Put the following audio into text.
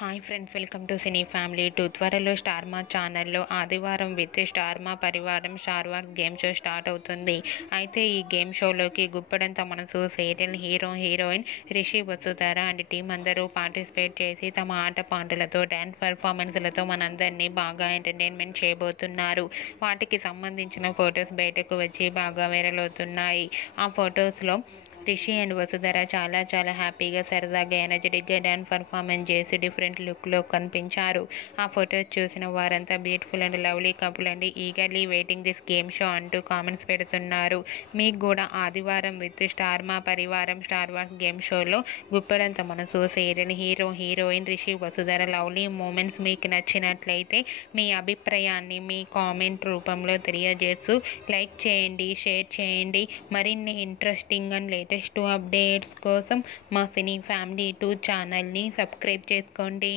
Hi friends, welcome to cine family 2. త్వరలో star మా ఛానల్లో ఆదివారం విత్ స్టార్ మా పరివారం star wars game show start అవుతుంది. అయితే ఈ game షోలోకి Guppedantha Manasu serial heroine Rishi Vasudhara and team అందరూ పార్టిసిపేట్ చేసి తమ ఆట పాటలతో డ్యాన్స్ పర్ఫార్మెన్స్లతో మనందరినీ బాగా ఎంటర్టైన్మెంట్ చేయబోతున్నారు. వాటికి సంబంధించిన ఫొటోస్ బయటకు వచ్చి బాగా వైరల్ అవుతున్నాయి. ఆ ఫొటోస్లో రిషి అండ్ వసుధర చాలా హ్యాపీగా, సరదాగా, ఎనర్జెటిక్గా డ్యాన్స్ పర్ఫార్మెన్స్ చేసి డిఫరెంట్ లుక్లో కనిపించారు. ఆ ఫొటోస్ చూసిన వారంతా beautiful and lovely couple and eagerly waiting this game show అంటూ కామెంట్స్ పెడుతున్నారు. మీకు కూడా ఆదివారం విత్ స్టార్ మా పరివారం స్టార్ వార్స్ గేమ్ షోలో Guppedantha Manasu serial heroine Rishi Vasudhara lovely moments మీకు నచ్చినట్లయితే మీ అభిప్రాయాన్ని మీ కామెంట్ రూపంలో తెలియజేస్తూ లైక్ చేయండి, షేర్ చేయండి. మరిన్ని ఇంట్రెస్టింగ్ అండ్ లేటెస్ట్ అప్డేట్స్ కోసం మా సినీ ఫ్యామిలీ 2 ఛానల్ని సబ్స్క్రైబ్ చేసుకోండి.